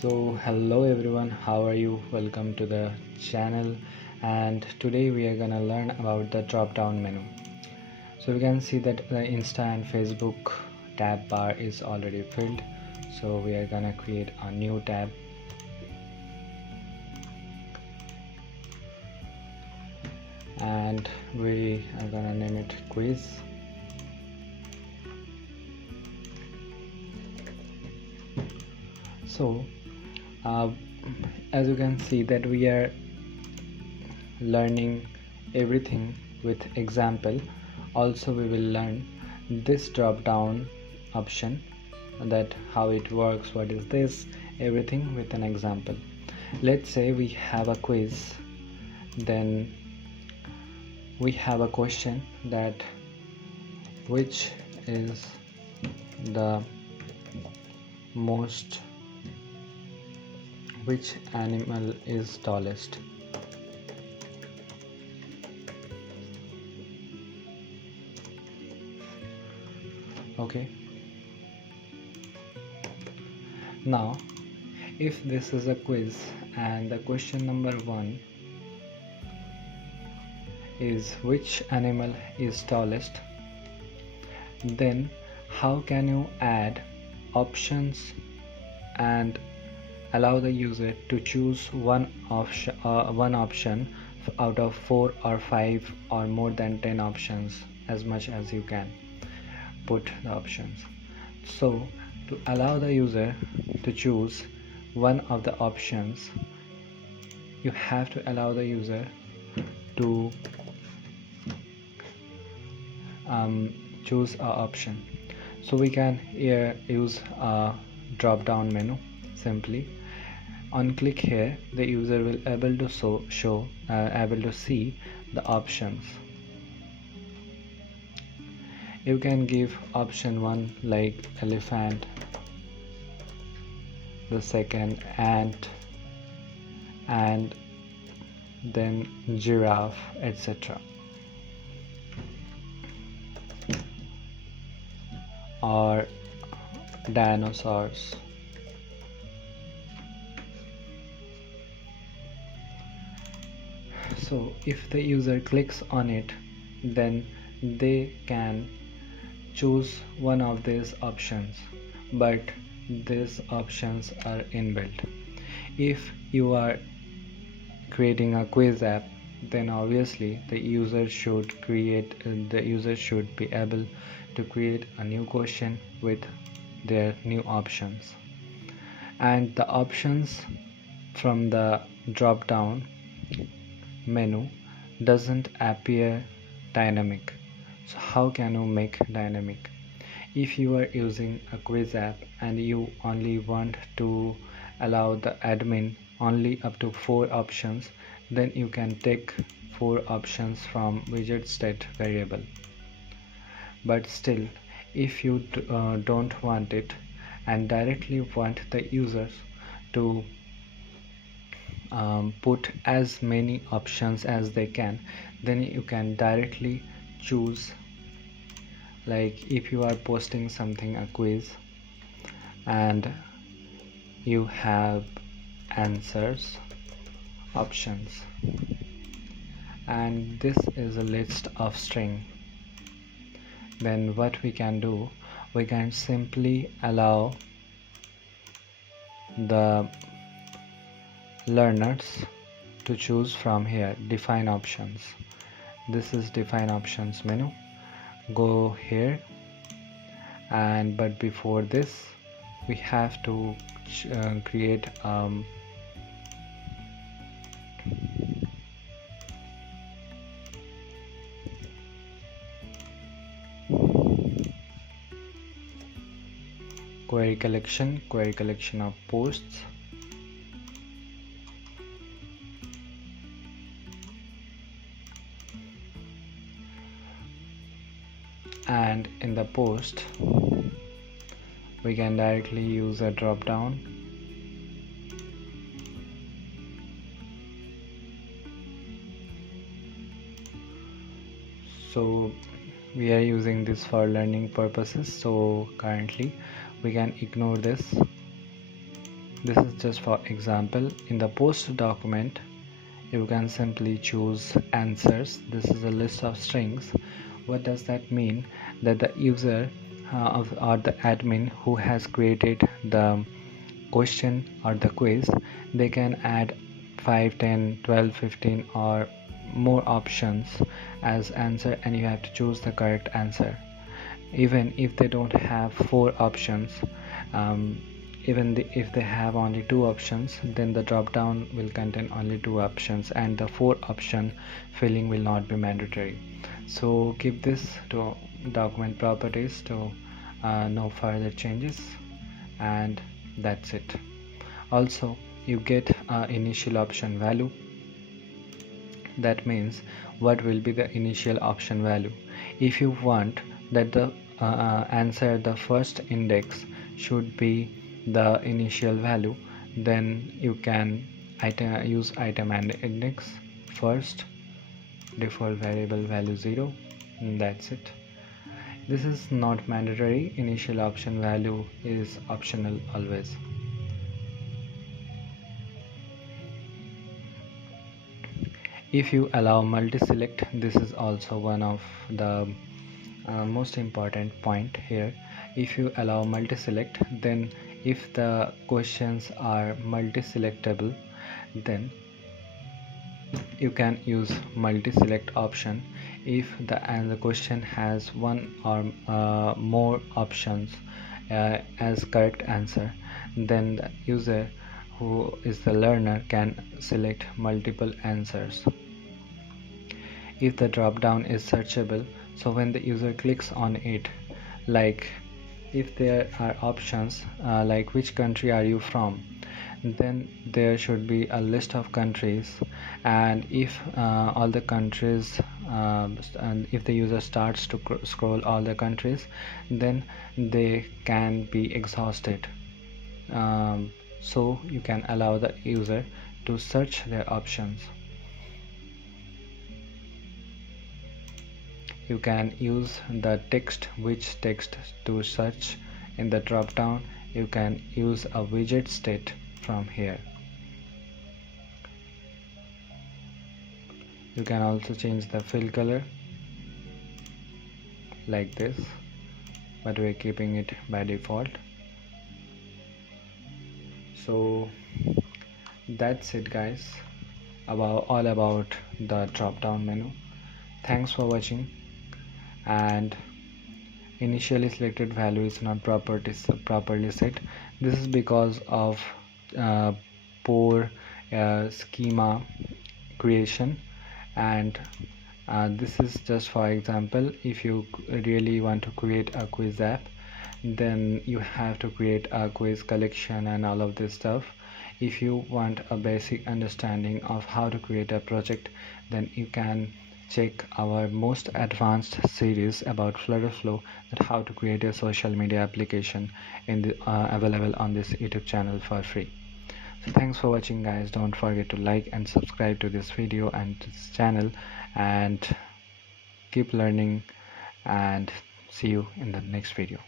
So hello everyone, how are you? Welcome to the channel, and today we are gonna learn about the drop down menu. So we can see that the Insta and Facebook tab bar is already filled, so we are gonna create a new tab, and we are gonna name it quiz. So as you can see that we are learning everything with example. Also we will learn this drop down option, that how it works, what is this, everything with an example. Let's say we have a quiz, then we have a question that which is the most which animal is tallest. Okay, now if this is a quiz and the question number 1 is which animal is tallest, then how can you add options and allow the user to choose one option out of 4 or 5 or more than 10 options, as much as you can put the options. So to allow the user to choose one of the options, you have to allow the user to choose an option. So we can here use a drop down menu. Simply on click here, the user will able to see the options. You can give option 1 like elephant, the second ant, and then giraffe, etc., or dinosaurs. So if the user clicks on it, then they can choose one of these options, but these options are inbuilt. If you are creating a quiz app, then obviously the user should be able to create a new question with their new options, and the options from the drop down menu doesn't appear dynamic. So how can you make dynamic? If you are using a quiz app and you only want to allow the admin only up to 4 options, then you can take 4 options from widget state variable. But still, if you don't want it and directly want the users to put as many options as they can, then you can directly choose, like if you are posting something, a quiz, and you have answers options, and this is a list of string, then what we can do, we can simply allow the learners to choose from here define options. This is define options menu. Go here, and but before this we have to create query collection of posts, and in the post we can directly use a drop down. So we are using this for learning purposes, so currently we can ignore this. This is just for example. In the post document, you can simply choose answers. This is a list of strings. What does that mean? That the user or the admin who has created the question or the quiz, they can add 5, 10, 12, 15 or more options as answer, and you have to choose the correct answer. Even if they don't have 4 options, um, if they have only 2 options, then the drop down will contain only 2 options, and the 4 option filling will not be mandatory. So keep this to document properties to know further changes, and that's it. Also, you get initial option value. That means what will be the initial option value. If you want that the answer the first index should be the initial value, then you can use item and index first, default variable value 0, and that's it. This is not mandatory. Initial option value is optional always. If you allow multi-select, this is also one of the most important point here. If you allow multi-select, then if the questions are multi-selectable, then you can use multi-select option. If the question has one or more options as correct answer, then the user who is the learner can select multiple answers. If the drop down is searchable, so when the user clicks on it, like if there are options like which country are you from, then there should be a list of countries, and if all the countries and if the user starts to scroll all the countries, then they can be exhausted. So you can allow the user to search their options. You can use the text, which text to search in the drop down. You can use a widget state from here. You can also change the fill color like this, but we're keeping it by default. So that's it guys, all about the drop down menu. Thanks for watching. And initially selected value is not properly set. This is because of poor schema creation, and this is just for example. If you really want to create a quiz app, then you have to create a quiz collection and all of this stuff. If you want a basic understanding of how to create a project, then you can check our most advanced series about FlutterFlow, that how to create a social media application in the available on this YouTube channel for free. So thanks for watching guys. Don't forget to like and subscribe to this video and to this channel, and keep learning, and see you in the next video.